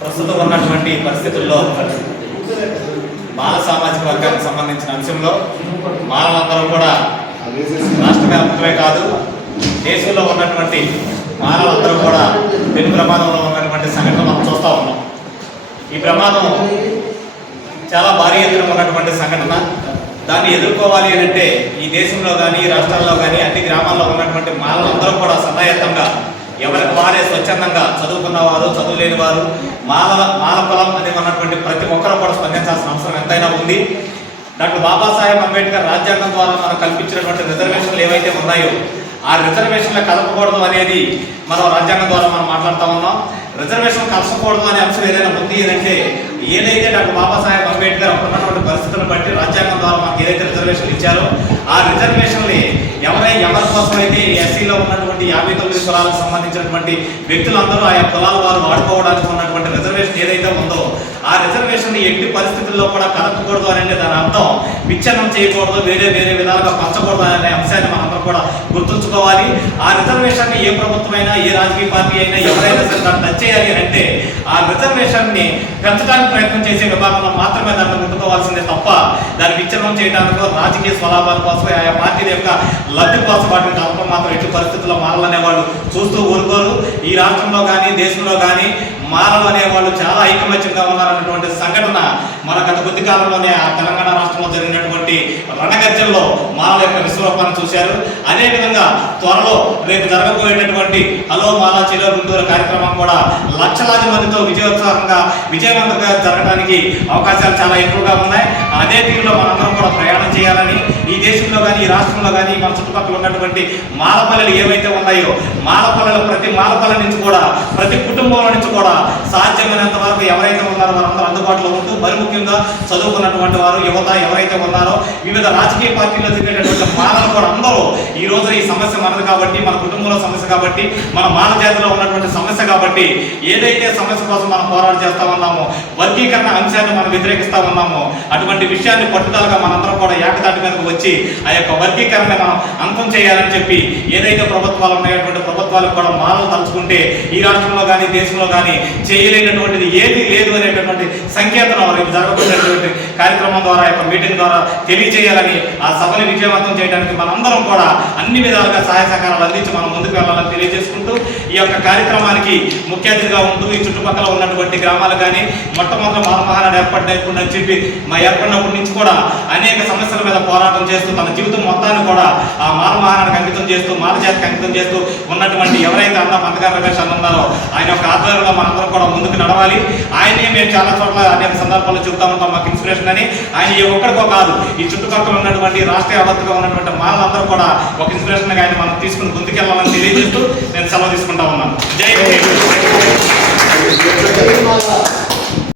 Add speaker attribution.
Speaker 1: ప్రస్తుతం ఉన్నటువంటి పరిస్థితుల్లో బాల సామాజిక వర్గానికి సంబంధించిన అంశంలో మానవులందరూ కూడా రాష్ట్ర వ్యాప్తమే కాదు దేశంలో ఉన్నటువంటి మానవులందరూ కూడా పెను ప్రమాదంలో ఉన్నటువంటి సంఘటన మనం చూస్తూ ఉన్నాం. ఈ ప్రమాదం చాలా భారీ ఎత్తున ఉన్నటువంటి సంఘటన. దాన్ని ఎదుర్కోవాలి అని అంటే ఈ దేశంలో కానీ రాష్ట్రాల్లో కానీ అన్ని గ్రామాల్లో ఉన్నటువంటి మానవులందరూ కూడా సదాయత్తంగా ఎవరికి వారే స్వచ్ఛందంగా చదువుకున్న వారు చదువులేని వారు మాల మాల పొలం అని ఉన్నటువంటి ప్రతి ఒక్కరు కూడా స్పందించాల్సిన అవసరం ఎంతైనా ఉంది. డాక్టర్ బాబాసాహెబ్ అంబేద్కర్ రాజ్యాంగం ద్వారా మనం కల్పించినటువంటి రిజర్వేషన్లు ఏవైతే ఉన్నాయో ఆ రిజర్వేషన్లు కలపకూడదు అనేది మనం రాజ్యాంగం ద్వారా మనం మాట్లాడుతూ ఉన్నాం. రిజర్వేషన్ కలపకూడదు అనే అంశం ఏదైనా ఉంది అంటే ఏదైతే డాక్టర్ బాబాసాహెబ్ అంబేద్కర్ అప్పుడున్నటువంటి పరిస్థితులను బట్టి రాజ్యాంగం ద్వారా మనకి ఏదైతే రిజర్వేషన్లు ఇచ్చారో ఆ రిజర్వేషన్ని ఎవరై ఎవరి కోసం అయితే ఎస్సీలో ఉన్నటువంటి యాభై తొమ్మిది కులాలకు సంబంధించినటువంటి వ్యక్తులందరూ ఆయా కులాల వారు వాడుకోవడానికి ఉన్నటువంటి రిజర్వేషన్ ఏదైతే ఉందో ఆ రిజర్వేషన్ ఎట్టి పరిస్థితుల్లో కూడా కలపకూడదు అనేది దాని అర్థం విచ్ఛిన్నం చేయకూడదు వేరే వేరే విధాలుగా పంచకూడదు అనే అంశాన్ని మనందరం కూడా గుర్తుంచుకోవాలి. ఆ రిజర్వేషన్ ఏ ప్రభుత్వమైనా ఏ రాజకీయ పార్టీ అయినా ఎవరైనా సరే దాన్ని టచ్ చేయాలి అని అంటే ఆ రిజర్వేషన్ని పెంచడానికి ప్రయత్నం చేసే విభాగంలో మాత్రమే దాన్ని ముట్టుకోవాల్సిందే తప్ప దాన్ని విచ్ఛిన్నం చేయడానికి రాజకీయ స్వలాభాల కోసం ఆయా పార్టీల యొక్క లబ్ధి కోసం వాటిని కలపడం మాత్రం ఎట్టి పరిస్థితుల్లో మారాలనే వాళ్ళు చూస్తూ ఊరుకోరు. ఈ రాష్ట్రంలో కానీ దేశంలో కానీ మారాలనే వాళ్ళు చాలా ఐకమత్యంగా ఉన్నారన్నటువంటి సంఘటన మన గత కొద్ది కాలంలోనే ఆ తెలంగాణ రాష్ట్రంలో జరిగినటువంటి రణగర్జంలో మాల యొక్క విశ్వరూపాన్ని చూశారు. అదేవిధంగా త్వరలో రేపు జరగబోయేటటువంటి హలో మాలా చిలో గుంటూరు కార్యక్రమం కూడా లక్షలాది మందితో విజయోత్సాహంగా విజయవంతంగా జరగడానికి అవకాశాలు చాలా ఎక్కువగా ఉన్నాయి. అదే తీరులో మనందరం కూడా దేశంలో కానీ ఈ రాష్ట్రంలో కానీ మన చుట్టుపక్కల ఉన్నటువంటి మాలపల్లెలు ఏవైతే ఉన్నాయో మాలపల్లెలు ప్రతి మాలపల్లె నుంచి కూడా ప్రతి కుటుంబం నుంచి కూడా సాధ్యమైనంత వరకు ఎవరైతే ఉన్నారో వారందరూ అందుబాటులో ఉంటూ మరి ముఖ్యంగా చదువుకున్నటువంటి వారు యువత ఎవరైతే ఉన్నారో వివిధ రాజకీయ పార్టీల్లో తిరిగేటటువంటి మాలలు కూడా అందరూ ఈ రోజు ఈ సమస్య మనది కాబట్టి మన కుటుంబంలో సమస్య కాబట్టి మన మాల జాతిలో ఉన్నటువంటి సమస్య కాబట్టి ఏదైతే సమస్య కోసం మనం పోరాటం చేస్తా ఉన్నామో వర్గీకరణ అంశాన్ని మనం వ్యతిరేకిస్తా ఉన్నామో అటువంటి విషయాన్ని పట్టుదలగా మనందరం కూడా ఏకతాటి మీదకు వచ్చి ఆ యొక్క వర్గీకరణ మనం అంతం చేయాలని చెప్పి ఏదైతే ప్రభుత్వాలు ఉన్నాయటువంటి ప్రభుత్వాలకు కూడా మానవ తలుచుకుంటే ఈ రాష్ట్రంలో కానీ దేశంలో కానీ చేయలేనటువంటిది ఏది లేదు అనేటటువంటి సంకేతం రేపు జరగబోయేటువంటి కార్యక్రమం ద్వారా యొక్క మీటింగ్ ద్వారా తెలియజేయాలని ఆ సభని విజయవంతం చేయడానికి మనందరం కూడా అన్ని విధాలుగా సహాయ సహకారాలు అందించి మనం ముందుకు వెళ్ళాలని తెలియజేసుకుంటూ ఈ యొక్క కార్యక్రమానికి ముఖ్య అతిథిగా ఉంటూ ఈ చుట్టుపక్కల ఉన్నటువంటి గ్రామాలు కానీ మొట్టమొదటి మాల ఏర్పడినప్పుడు అని చెప్పి మా ఏర్పడినప్పటి నుంచి కూడా అనేక సమస్యల మీద పోరాటం చేస్తూ తన జీవితం మొత్తాన్ని కూడా ఆ మాల అంకితం చేస్తూ మాలజాతికి అంకితం చేస్తూ ఉన్నటువంటి ఎవరైతే అన్న పంతగారు రమేష్ అన్న ఉన్నారో ఆయన యొక్క ఆధ్వర్యంలో మనందరం కూడా ముందుకు నడవాలి. ఆయనే మేము చాలా చోట్ల అనేక సందర్భాల్లో చెబుతా ఉంటాం మాకు ఇన్స్పిరేషన్ కానీ ఆయన ఒక్కరికో కాదు. ఈ చుట్టుపక్కల ఉన్నటువంటి రాష్ట్ర యావత్తుగా ఉన్నటువంటి మానవులందరూ కూడా ఒక ఇన్స్పిరేషన్గా ఆయన మనం తీసుకుని ముందుకెళ్ళాలని తెలియజేస్తూ నేను సెలవు తీసుకుంటా ఉన్నాను. జై